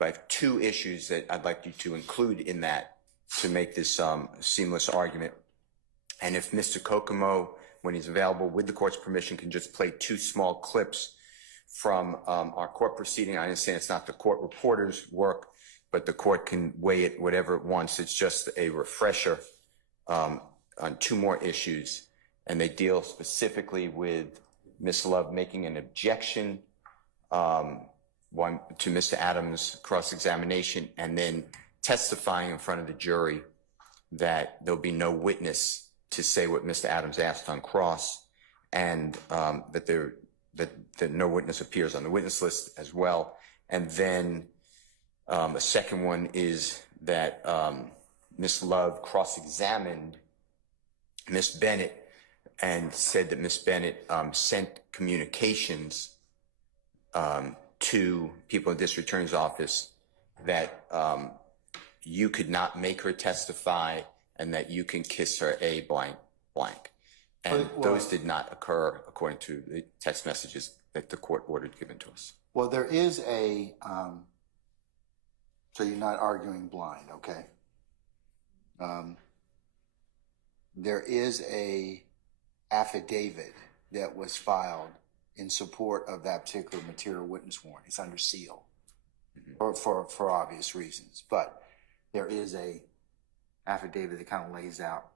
I have two issues that I'd like you to include in that to make this seamless argument. And if Mr. Kokomo, when he's available with the court's permission, can just play two small clips from our court proceeding. I understand it's not the court reporter's work, but the court can weigh it whatever it wants. It's just a refresher on two more issues, and they deal specifically with Ms. Love making an objection to Mr. Adams' cross-examination, and then testifying in front of the jury that there'll be no witness to say what Mr. Adams asked on cross, and that no witness appears on the witness list as well. And then a second one is that Ms. Love cross-examined Ms. Bennett and said that Ms. Bennett sent communications to people in the district attorney's office that you could not make her testify and that you can kiss her a blank blank. And those did not occur according to the text messages that the court ordered given to us. Well, there is a, so you're not arguing blind, okay? There is a affidavit that was filed in support of that particular material witness warrant. It's under seal for obvious reasons, but there is a affidavit that kind of lays out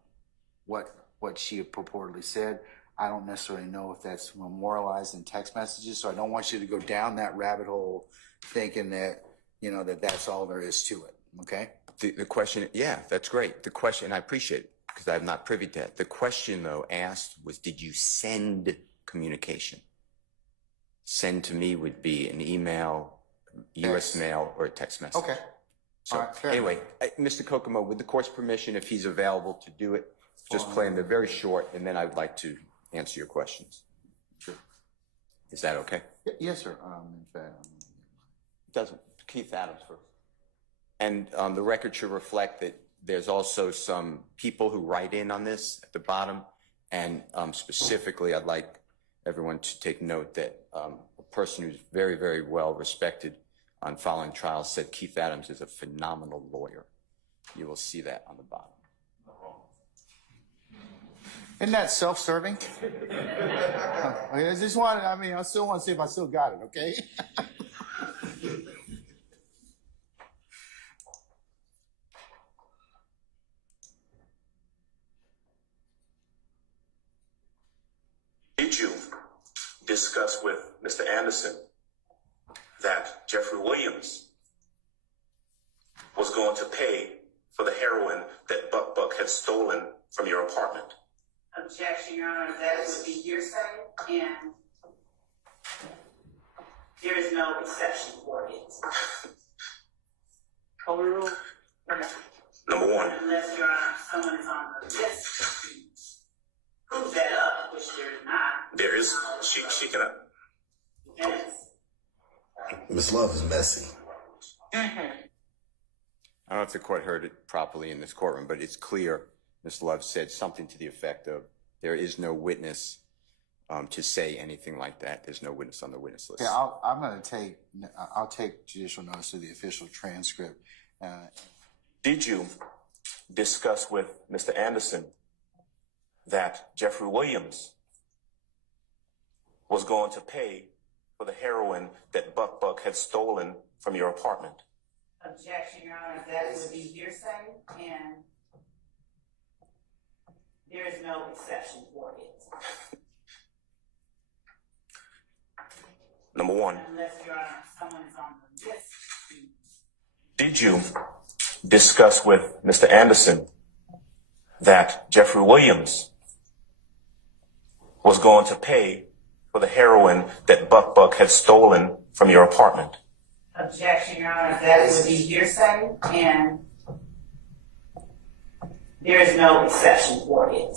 what she purportedly said. I don't necessarily know if that's memorialized in text messages, so I don't want you to go down that rabbit hole thinking that, you know, that's all there is to it, okay? The question, yeah, that's great. The question, I appreciate it because I'm not privy to that. The question, though, asked was, did you send communication? Send to me would be an email, U.S. mail, or a text message. Okay. So right, anyway, Mr. Kokomo, with the court's permission, if he's available to do it, just play them. They're very short, and then I'd like to answer your questions. Sure. Is that okay? Yes, sir. In fact, Doesn't. Keith Adams first. And the record should reflect that there's also some people who write in on this at the bottom, and specifically, I'd like everyone to take note that a person who's very, very well respected on following trials said Keith Adams is a phenomenal lawyer. You will see that on the bottom. isn't that self-serving? I just want, I mean, I still want to see if I still got it, okay? Did you discuss with Mr. Anderson that Jeffrey Williams was going to pay for the heroin that Buck had stolen from your apartment? Objection, Your Honor, that would be hearsay, and there is no exception for it. Call rule? Number one. Unless, Your Honor, someone is on the list. Prove that up, which there is not. There is. She cannot. Yes. Ms. Love is messy. I don't know if the court heard it properly in this courtroom, but it's clear Ms. Love said something to the effect of, there is no witness to say anything like that. There's no witness on the witness list. Yeah, I'll take judicial notice of the official transcript. Did you discuss with Mr. Anderson that Jeffrey Williams was going to pay for the heroin that Buck had stolen from your apartment? Objection, Your Honor, that would be hearsay, and there is no exception for it. Number one. Unless, Your Honor, someone is on the list. Did you discuss with Mr. Anderson that Jeffrey Williams was going to pay for the heroin that Buck had stolen from your apartment? Objection, Your Honor, that would be hearsay, and there is no exception for it.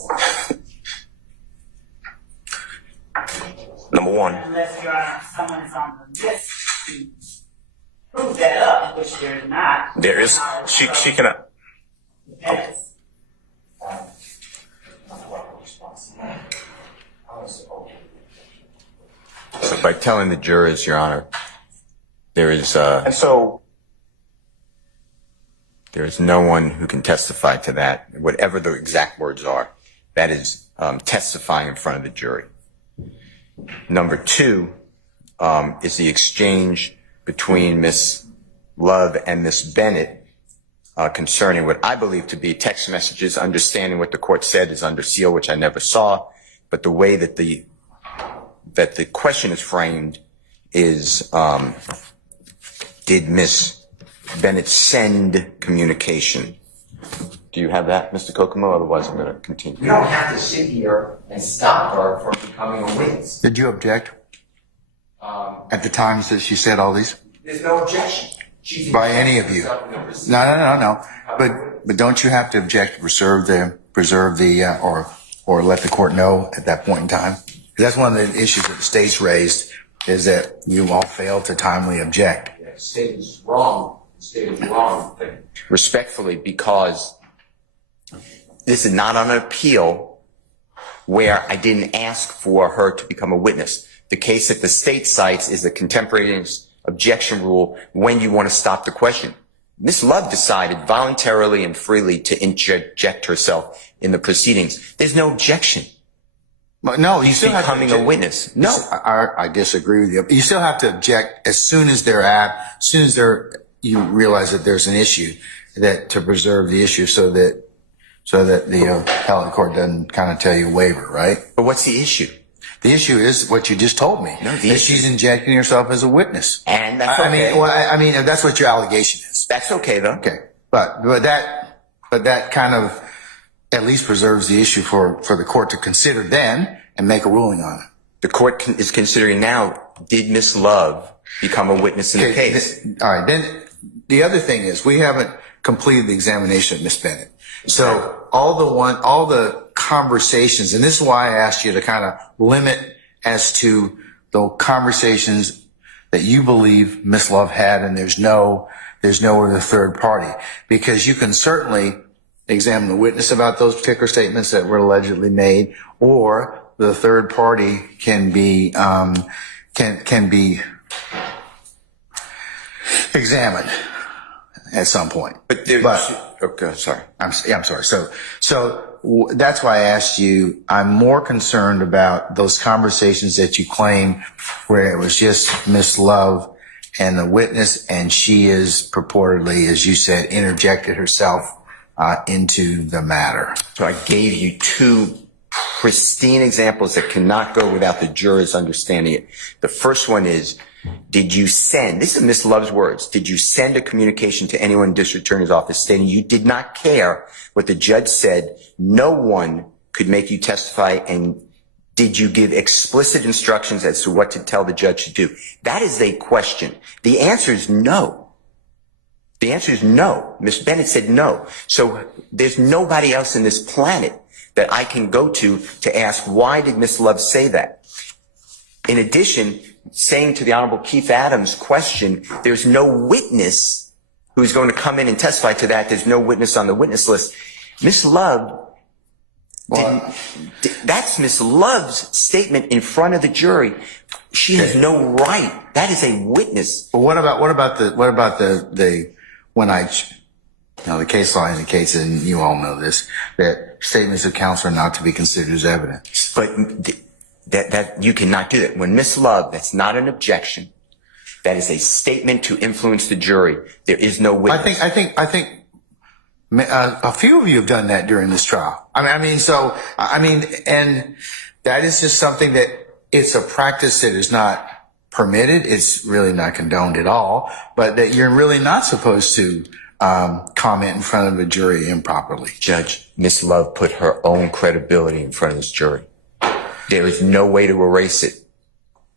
Number one. Unless, Your Honor, someone is on the list. Prove that up, which there is not. There is. She cannot. Yes. So by telling the jurors, Your Honor, there is And so There is no one who can testify to that, whatever the exact words are. That is testifying in front of the jury. Number two is the exchange between Ms. Love and Ms. Bennett concerning what I believe to be text messages. Understanding what the court said is under seal, which I never saw, but the way that the question is framed is, did Ms. Bennett send communication? Do you have that, Mr. Kokomo? Otherwise, I'm going to continue. You don't have to sit here and stop her from becoming a witness. Did you object at the times that she said all these? There's no objection. She's By any of you? No. But don't you have to object, preserve the, or let the court know at that point in time? Because that's one of the issues that the state's raised, is that you all failed to timely object. The state is wrong. The state is wrong. Respectfully, because this is not on an appeal where I didn't ask for her to become a witness. The case that the state cites is the contemporaneous objection rule when you want to stop the question. Ms. Love decided voluntarily and freely to interject herself in the proceedings. There's no objection. No, you still have to Becoming a witness. No. I disagree with you. You still have to object as soon as you realize that there's an issue, that to preserve the issue so that the appellate court doesn't kind of tell you waiver, right? But what's the issue? The issue is what you just told me. No, that she's injecting herself as a witness. And that's okay. I mean, that's what your allegation is. That's okay, though. Okay. But that kind of at least preserves the issue for the court to consider then and make a ruling on it. The court is considering now, did Ms. Love become a witness in the case? All right. Then the other thing is we haven't completed the examination of Ms. Bennett. So all the conversations, and this is why I asked you to kind of limit as to the conversations that you believe Ms. Love had, and there's no other third party, because you can certainly examine the witness about those particular statements that were allegedly made, or the third party can be examined at some point. Okay, sorry. I'm sorry. So that's why I asked you. I'm more concerned about those conversations that you claim where it was just Miss Love and the witness, and she is purportedly, as you said, interjected herself into the matter. So I gave you two pristine examples that cannot go without the jurors understanding it. The first one is, did you send, this is Ms. Love's words, did you send a communication to anyone in district attorney's office stating you did not care what the judge said, no one could make you testify, and did you give explicit instructions as to what to tell the judge to do? That is a question. The answer is no. The answer is no. Ms. Bennett said no. So there's nobody else in this planet that I can go to ask, why did Ms. Love say that? In addition, saying to the Honorable Keith Adams' question, there's no witness who's going to come in and testify to that. There's no witness on the witness list. Ms. Love, that's Ms. Love's statement in front of the jury. She has no right. That is a witness. But what about the when the case law indicates, and you all know this, that statements of counsel are not to be considered as evidence. But that you cannot do that. When Ms. Love, that's not an objection. That is a statement to influence the jury. There is no witness. I think a few of you have done that during this trial. And that is just something that it's a practice that is not permitted. It's really not condoned at all, but that you're really not supposed to comment in front of a jury improperly. Judge, Ms. Love put her own credibility in front of this jury. There is no way to erase it.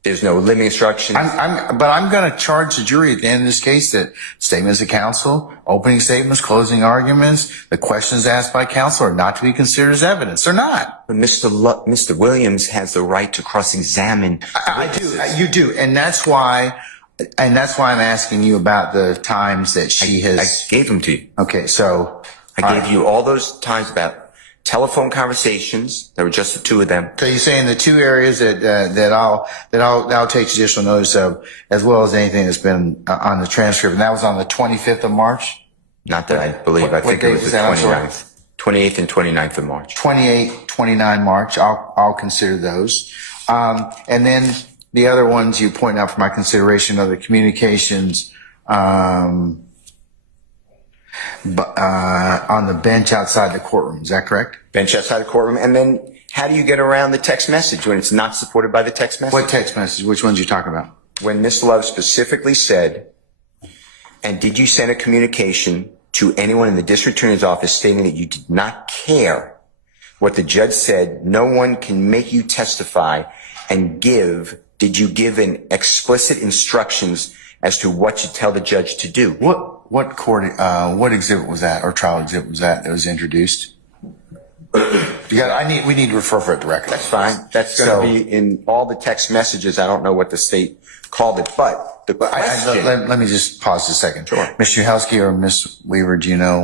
There's no limiting instructions. But I'm going to charge the jury at the end of this case that statements of counsel, opening statements, closing arguments, the questions asked by counsel are not to be considered as evidence. They're not. But Mr. Williams has the right to cross-examine. I do. You do. And that's why I'm asking you about the times that she has. I gave them to you. Okay. So I gave you all those times about telephone conversations. There were just the two of them. So you're saying the two areas that I'll take judicial notice of, as well as anything that's been on the transcript, and that was on the 25th of March. Not that I believe. I What think date it was was the that? I'm sorry. 29th, 28th and 29th of March. 28, 29 March. I'll consider those. And then the other ones you point out for my consideration are the communications, on the bench outside the courtroom. Is that correct? Bench outside the courtroom. And then how do you get around the text message when it's not supported by the text message? What text message? Which ones you talking about? When Ms. Love specifically said, and did you send a communication to anyone in the district attorney's office stating that you did not care what the judge said, no one can make you testify, and did you give an explicit instructions as to what you tell the judge to do? What court, what exhibit was that, or trial exhibit was that was introduced? We need to refer for it to record. That's fine. That's going to be in all the text messages. I don't know what the state called it, but the question. Let me just pause a second. Sure. Mr. Helsky or Ms. Weaver, do you know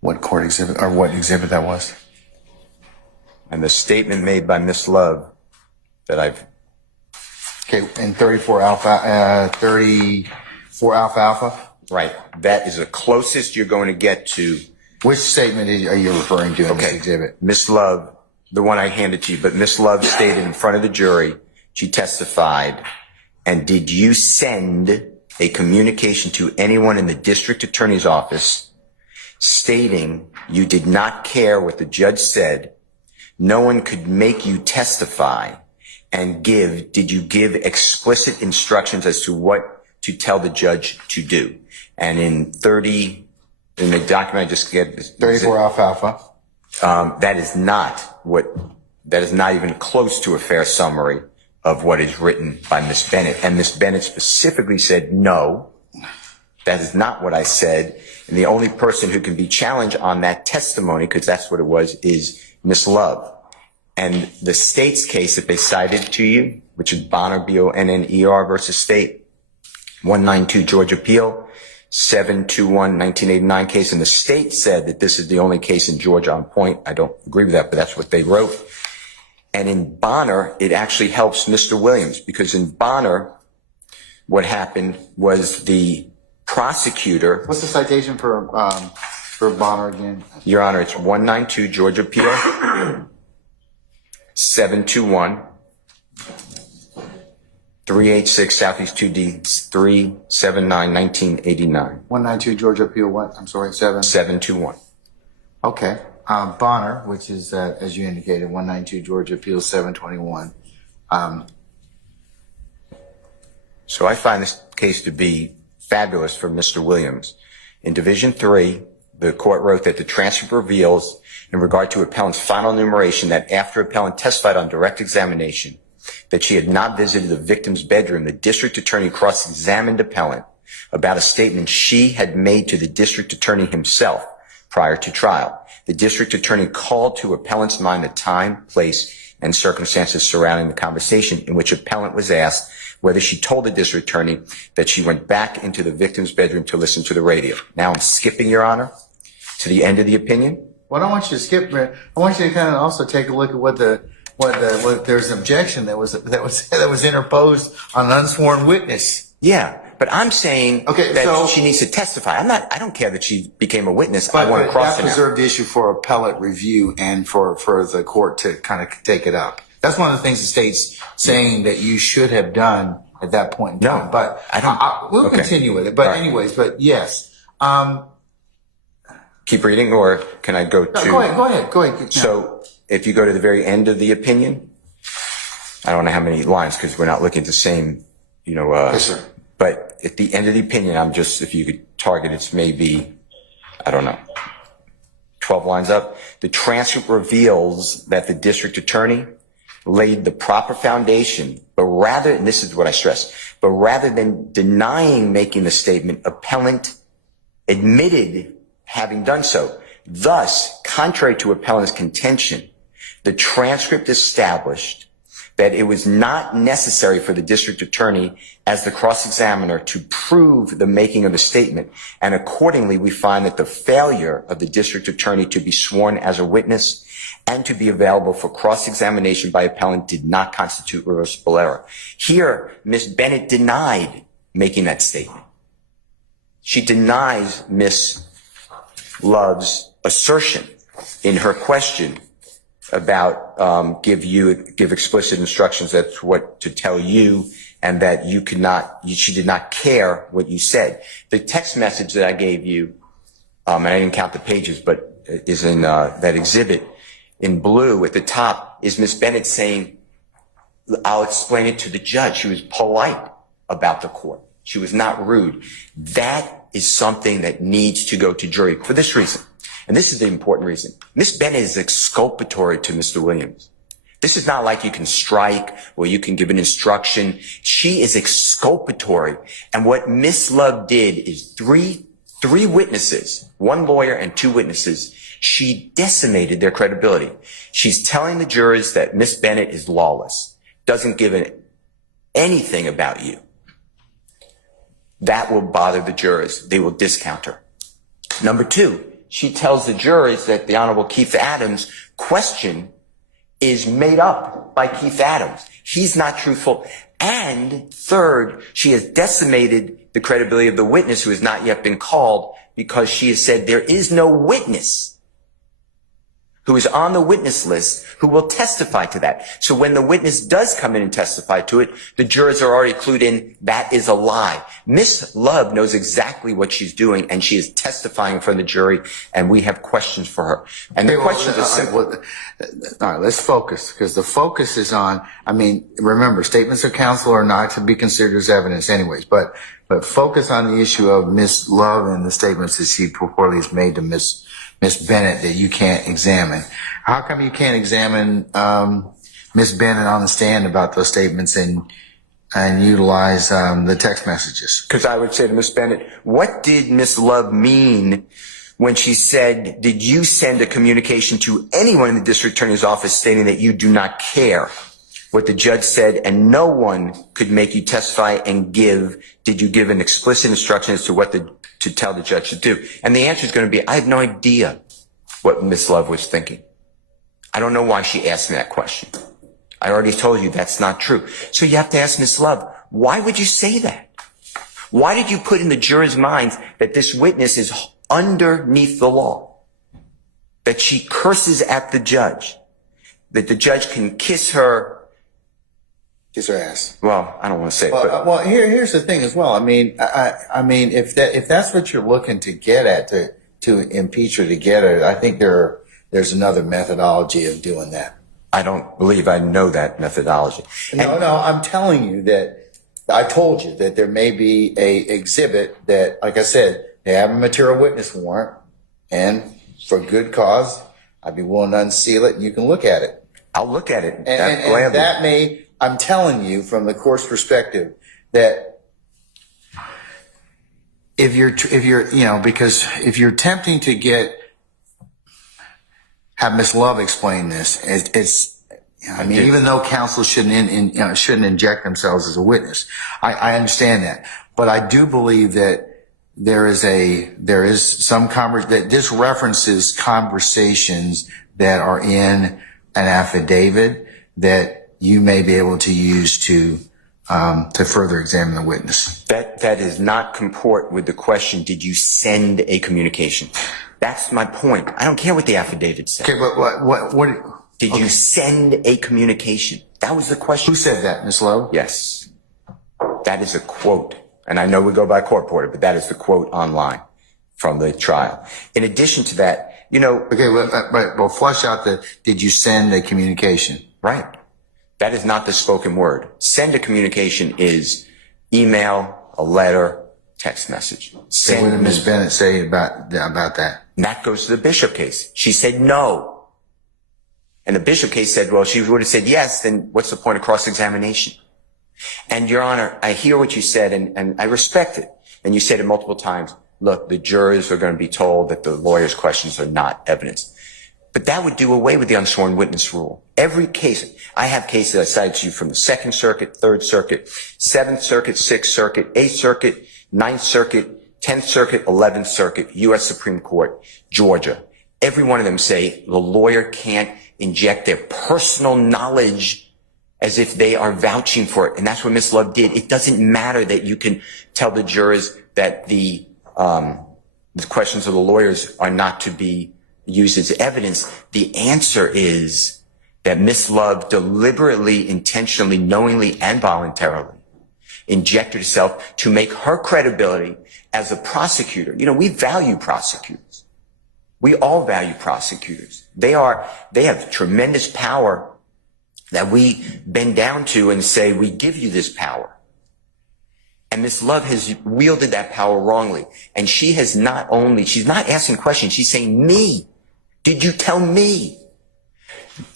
what court exhibit or what exhibit that was? And the statement made by Ms. Love that I've. Okay, in 34 alpha. Right. That is the closest you're going to get to. Which statement are you referring to in this exhibit? Ms. Love, the one I handed to you, but Ms. Love stated in front of the jury, she testified, and did you send a communication to anyone in the district attorney's office stating you did not care what the judge said, no one could make you testify, and did you give explicit instructions as to what to tell the judge to do? And in the document I just get 34 alpha. that is not even close to a fair summary of what is written by Ms. Bennett. And Ms. Bennett specifically said, no, that is not what I said. And the only person who can be challenged on that testimony, because that's what it was, is Ms. Love. And the state's case that they cited to you, which is Bonner, B-O-N-N-E-R versus State, 192 Georgia Appeal, 721 1989 case, and the state said that this is the only case in Georgia on point. I don't agree with that, but that's what they wrote. And in Bonner, it actually helps Mr. Williams, because in Bonner, what happened was the prosecutor. What's the citation for Bonner again? Your Honor, it's 192 Georgia Appeal, 721 386 Southeast 2D 379 1989. 192 Georgia Appeal what? I'm sorry, 721. Okay. Bonner, which is, as you indicated, 192 Georgia Appeal 721. So I find this case to be fabulous for Mr. Williams. In Division 3, the court wrote that the transcript reveals, in regard to appellant's final enumeration, that after appellant testified on direct examination that she had not visited the victim's bedroom, the district attorney cross-examined appellant about a statement she had made to the district attorney himself prior to trial. The district attorney called to appellant's mind the time, place, and circumstances surrounding the conversation, in which appellant was asked whether she told the district attorney that she went back into the victim's bedroom to listen to the radio. Now I'm skipping, Your Honor, to the end of the opinion. Well, I don't want you to skip, but I want you to kind of also take a look at what there's an objection that was interposed on an unsworn witness. Yeah, but I'm saying that she needs to testify. I don't care that she became a witness. I want to cross it out. That preserved the issue for appellate review and for the court to kind of take it up. That's one of the things the state's saying that you should have done at that point in time. No, but I don't. We'll continue with it. But anyways, but yes. Keep reading, or can I go to? Go ahead. So if you go to the very end of the opinion, I don't know how many lines because we're not looking at the same, Yes, sir. But at the end of the opinion, if you could target, it's maybe, I don't know, 12 lines up. The transcript reveals that the district attorney laid the proper foundation, and this is what I stress, but rather than denying making the statement, appellant admitted having done so. Thus, contrary to appellant's contention, the transcript established that it was not necessary for the district attorney as the cross-examiner to prove the making of the statement. And accordingly, we find that the failure of the district attorney to be sworn as a witness and to be available for cross-examination by appellant did not constitute reversible error. Here, Ms. Bennett denied making that statement. She denies Miss Love's assertion in her question about give explicit instructions as to what to tell you, and that she did not care what you said. The text message that I gave you, and I didn't count the pages, but is in that exhibit in blue at the top, is Miss Bennett saying, I'll explain it to the judge. She was polite about the court. She was not rude. That is something that needs to go to jury for this reason. And this is the important reason. Miss Bennett is exculpatory to Mr. Williams. This is not like you can strike or you can give an instruction. She is exculpatory. And what Miss Love did is three witnesses, one lawyer and two witnesses, she decimated their credibility. She's telling the jurors that Miss Bennett is lawless, doesn't give anything about you. That will bother the jurors. They will discount her. Number two, she tells the jurors that the Honorable Keith Adams' question is made up by Keith Adams. He's not truthful. And third, she has decimated the credibility of the witness who has not yet been called, because she has said there is no witness who is on the witness list who will testify to that. So when the witness does come in and testify to it, the jurors are already clued in, that is a lie. Miss Love knows exactly what she's doing, and she is testifying in front of the jury, and we have questions for her. And the questions are simple. All right, let's focus, because the focus is on, remember, statements of counsel are not to be considered as evidence anyways, but focus on the issue of Miss Love and the statements that she purportedly has made to Miss Bennett that you can't examine. How come you can't examine Miss Bennett on the stand about those statements and utilize the text messages? Because I would say to Miss Bennett, what did Miss Love mean when she said, did you send a communication to anyone in the district attorney's office stating that you do not care what the judge said and no one could make you testify and did you give an explicit instruction as to what to tell the judge to do? And the answer is going to be, I have no idea what Miss Love was thinking. I don't know why she asked me that question. I already told you that's not true. So you have to ask Miss Love, why would you say that? Why did you put in the jurors' minds that this witness is underneath the law? That she curses at the judge? That the judge can kiss her ass. Well, I don't want to say it. Well, here's the thing as well. If that's what you're looking to get at, to impeach her, to get her, I think there's another methodology of doing that. I don't believe I know that methodology. No, I'm telling you that I told you that there may be a exhibit that, like I said, they have a material witness warrant, and for good cause, I'd be willing to unseal it, and you can look at it. I'll look at it. And that may. I'm telling you from the court's perspective that if you're because if you're attempting to have Miss Love explain this, even though counsel shouldn't inject themselves as a witness, I understand that, but I do believe that there is some that this references conversations that are in an affidavit that you may be able to use to further examine the witness. That does not comport with the question, did you send a communication? That's my point. I don't care what the affidavit said. Okay, but what did you send a communication? That was the question. Who said that, Ms. Lowe? Yes. That is a quote. And I know we go by court reporter, but that is the quote online from the trial. In addition to that, Okay, well, flush out did you send a communication? Right. That is not the spoken word. Send a communication is email, a letter, text message. So what did Ms. Bennett say about that? And that goes to the Bishop case. She said no. And the Bishop case said, well, she would have said yes, then what's the point of cross-examination? And Your Honor, I hear what you said, and I respect it. And you said it multiple times. Look, the jurors are going to be told that the lawyer's questions are not evidence. But that would do away with the unsworn witness rule. Every case, I have cases I cited to you from the 2nd Circuit, 3rd Circuit, 7th Circuit, 6th Circuit, 8th Circuit, 9th Circuit, 10th Circuit, 11th Circuit, U.S. Supreme Court, Georgia. Every one of them say the lawyer can't inject their personal knowledge as if they are vouching for it. And that's what Ms. Love did. It doesn't matter that you can tell the jurors that the the questions of the lawyers are not to be used as evidence. The answer is that Miss Love deliberately, intentionally, knowingly, and voluntarily injected herself to make her credibility as a prosecutor. You know, we value prosecutors. We all value prosecutors. They have tremendous power that we bend down to and say, we give you this power. And Miss Love has wielded that power wrongly. And she's not asking questions, she's saying, me. Did you tell me?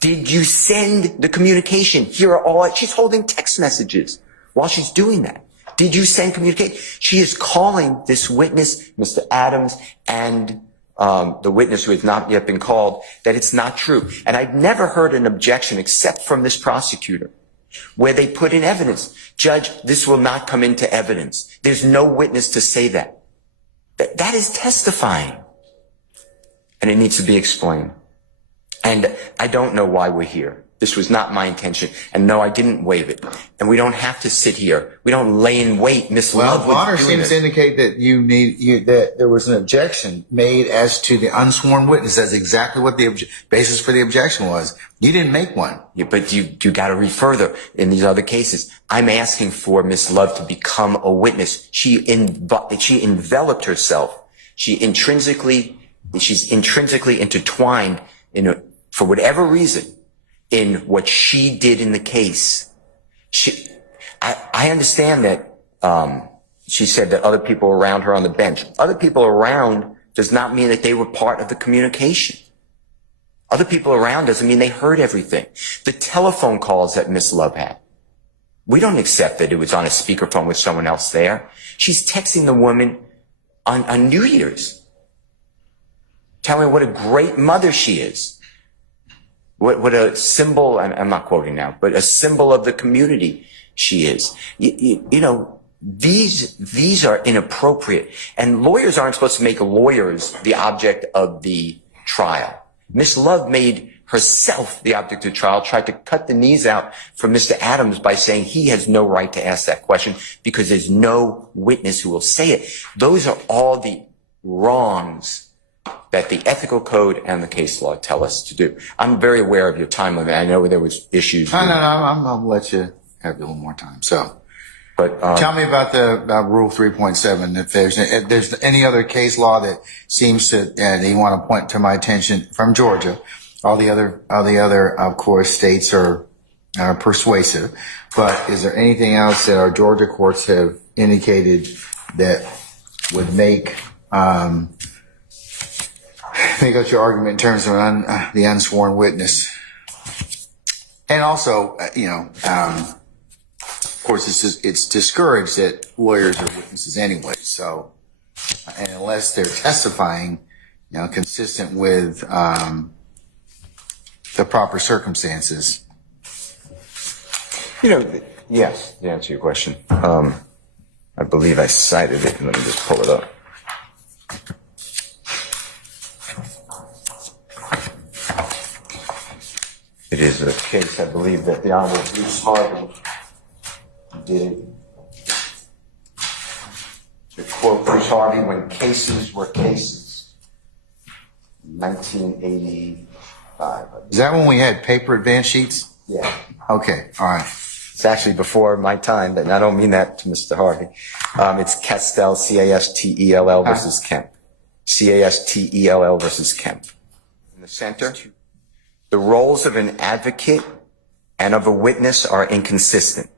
Did you send the communication? Here are all, she's holding text messages while she's doing that. Did you send communication? She is calling this witness, Mr. Adams, and the witness who has not yet been called, that it's not true. And I've never heard an objection except from this prosecutor where they put in evidence. Judge, this will not come into evidence. There's no witness to say that. That is testifying. And it needs to be explained. And I don't know why we're here. This was not my intention. And no, I didn't waive it. And we don't have to sit here. We don't lay in wait. Miss Love Well, Bonner was doing seems this. to indicate that that there was an objection made as to the unsworn witness. That's exactly what the basis for the objection was. You didn't make one. Yeah, but you got to read further in these other cases. I'm asking for Miss Love to become a witness. She enveloped herself. She's intrinsically intertwined for whatever reason, in what she did in the case. I understand that she said that other people around her on the bench. Other people around does not mean that they were part of the communication. Other people around doesn't mean they heard everything. The telephone calls that Miss Love had, we don't accept that it was on a speakerphone with someone else there. She's texting the woman on New Year's, telling her what a great mother she is. What a symbol, I'm not quoting now, but a symbol of the community she is. You know, these are inappropriate. And lawyers aren't supposed to make lawyers the object of the trial. Miss Love made herself the object of the trial, tried to cut the knees out from Mr. Adams by saying he has no right to ask that question because there's no witness who will say it. Those are all the wrongs that the ethical code and the case law tell us to do. I'm very aware of your time limit. I know there was issues. No, I'm going to let you have a little more time. So, but tell me about Rule 3.7. If there's any other case law that seems to that you want to point to my attention from Georgia. All the other, of course, states are persuasive. But is there anything else that our Georgia courts have indicated that would make out your argument in terms of the unsworn witness? And also, of course, it's discouraged that lawyers are witnesses anyway. So, and unless they're testifying, consistent with the proper circumstances. Yes, to answer your question. I believe I cited it. Let me just pull it up. It is a case, I believe, that the Honorable Bruce Harvey did. To quote Bruce Harvey, when cases were cases, 1985. Is that when we had paper advance sheets? Yeah. Okay, all right. It's actually before my time, but I don't mean that to Mr. Harvey. It's Castell, C-A-S-T-E-L-L versus Kemp. C-A-S-T-E-L-L versus Kemp. In the center, the roles of an advocate and of a witness are inconsistent.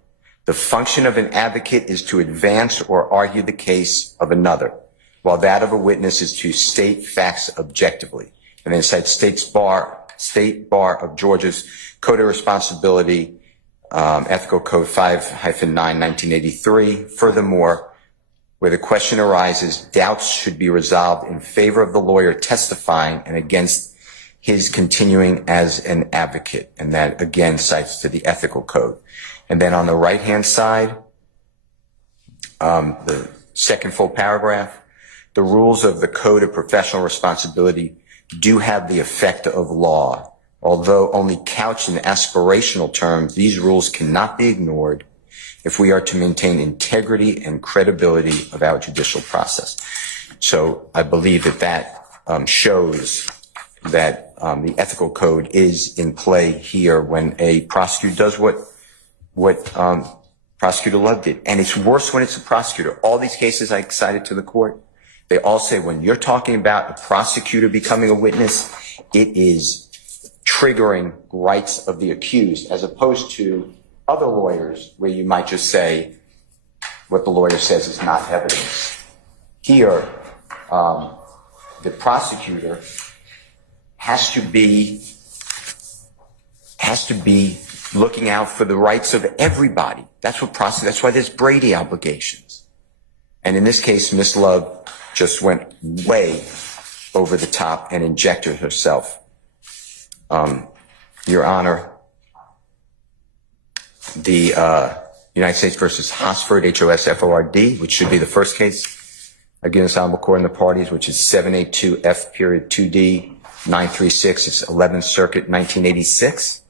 The function of an advocate is to advance or argue the case of another, while that of a witness is to state facts objectively. And then it cites State Bar of Georgia's Code of Responsibility, Ethical Code 5-9, 1983. Furthermore, where the question arises, doubts should be resolved in favor of the lawyer testifying and against his continuing as an advocate. And that again cites to the Ethical Code. And then on the right-hand side, the second full paragraph, the rules of the Code of Professional Responsibility do have the effect of law. Although only couched in aspirational terms, these rules cannot be ignored if we are to maintain integrity and credibility of our judicial process. So I believe that shows that the ethical code is in play here when a prosecutor does what Prosecutor Love did. And it's worse when it's a prosecutor. All these cases I cited to the court, they all say when you're talking about a prosecutor becoming a witness, it is triggering rights of the accused, as opposed to other lawyers where you might just say what the lawyer says is not evidence. Here, the prosecutor has to be looking out for the rights of everybody. That's why there's Brady obligations. And in this case, Ms. Love just went way over the top and injected herself. Your Honor, the United States versus Hosford, H-O-S-F-O-R-D, which should be the first case against honorable court and the parties, which is 782F.2D 936. It's 11th Circuit, 1986.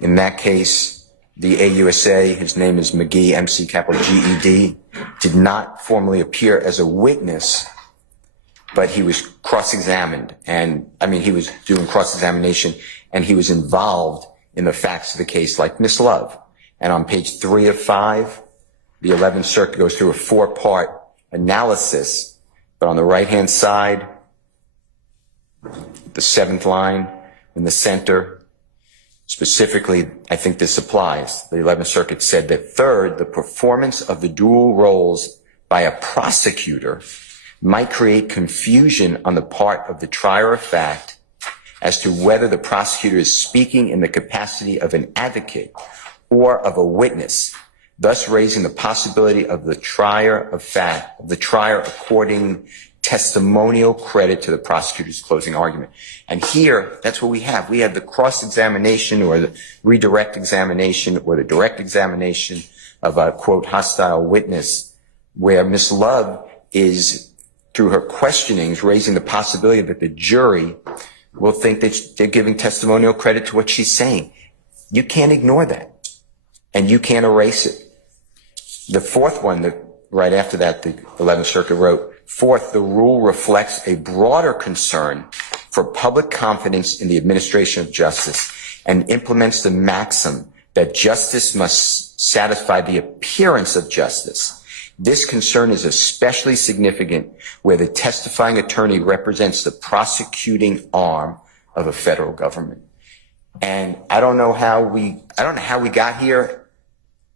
In that case, the AUSA, his name is McGee, MC capital G-E-D, did not formally appear as a witness, but he was cross-examined. And he was doing cross-examination and he was involved in the facts of the case like Ms. Love. And on page 3 of 5, the 11th Circuit goes through a 4-part analysis, but on the right-hand side, the 7th line in the center, specifically, I think this applies. The 11th Circuit said that third, the performance of the dual roles by a prosecutor might create confusion on the part of the trier of fact as to whether the prosecutor is speaking in the capacity of an advocate or of a witness, thus raising the possibility of the trier according testimonial credit to the prosecutor's closing argument. And here, that's what we have. We have the cross-examination or the redirect examination or the direct examination of a, quote, hostile witness, where Ms. Love is, through her questionings, raising the possibility that the jury will think that they're giving testimonial credit to what she's saying. You can't ignore that, and you can't erase it. The fourth one, right after that, the 11th Circuit wrote, fourth, the rule reflects a broader concern for public confidence in the administration of justice and implements the maxim that justice must satisfy the appearance of justice. This concern is especially significant where the testifying attorney represents the prosecuting arm of a federal government. And I don't know how we got here.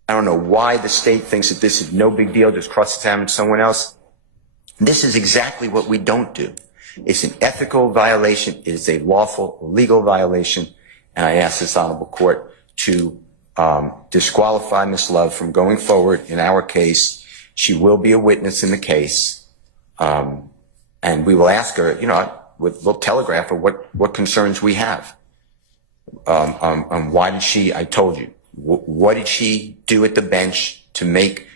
I don't know why the state thinks that this is no big deal, just cross-examine someone else. This is exactly what we don't do. It's an ethical violation. It is a lawful, legal violation. And I ask this honorable court to disqualify Ms. Love from going forward in our case. She will be a witness in the case. And we will ask her, we'll telegraph her what concerns we have. Why did she, I told you, what did she do at the bench to make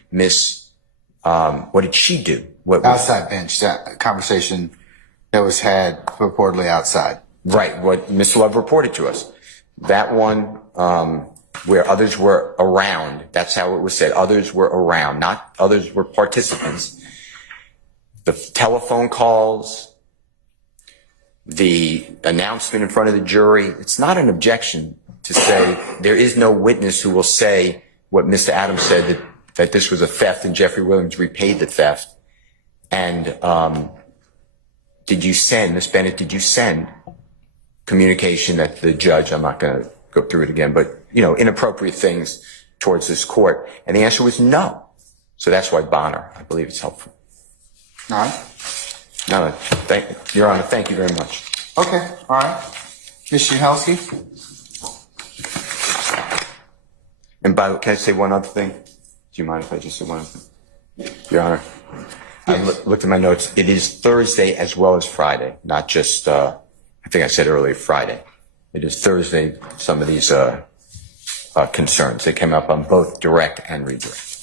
what did she do? Outside bench, that conversation that was had purportedly outside. Right, what Ms. Love reported to us. That one, where others were around, that's how it was said. Others were around, not others were participants. The telephone calls, the announcement in front of the jury, it's not an objection to say there is no witness who will say what Mr. Adams said, that this was a theft and Jeffrey Williams repaid the theft. And did you send, Ms. Bennett, did you send communication that the judge, I'm not going to go through it again, but, inappropriate things towards this court? And the answer was no. So that's why Bonner, I believe it's helpful. All right. No, Your Honor, thank you very much. Okay, all right. Ms. Shinhelsky? And by the way, can I say one other thing? Do you mind if I just say one other thing? Your Honor, I looked at my notes. It is Thursday as well as Friday, not just, I think I said earlier Friday. It is Thursday, some of these concerns. They came up on both direct and redirect.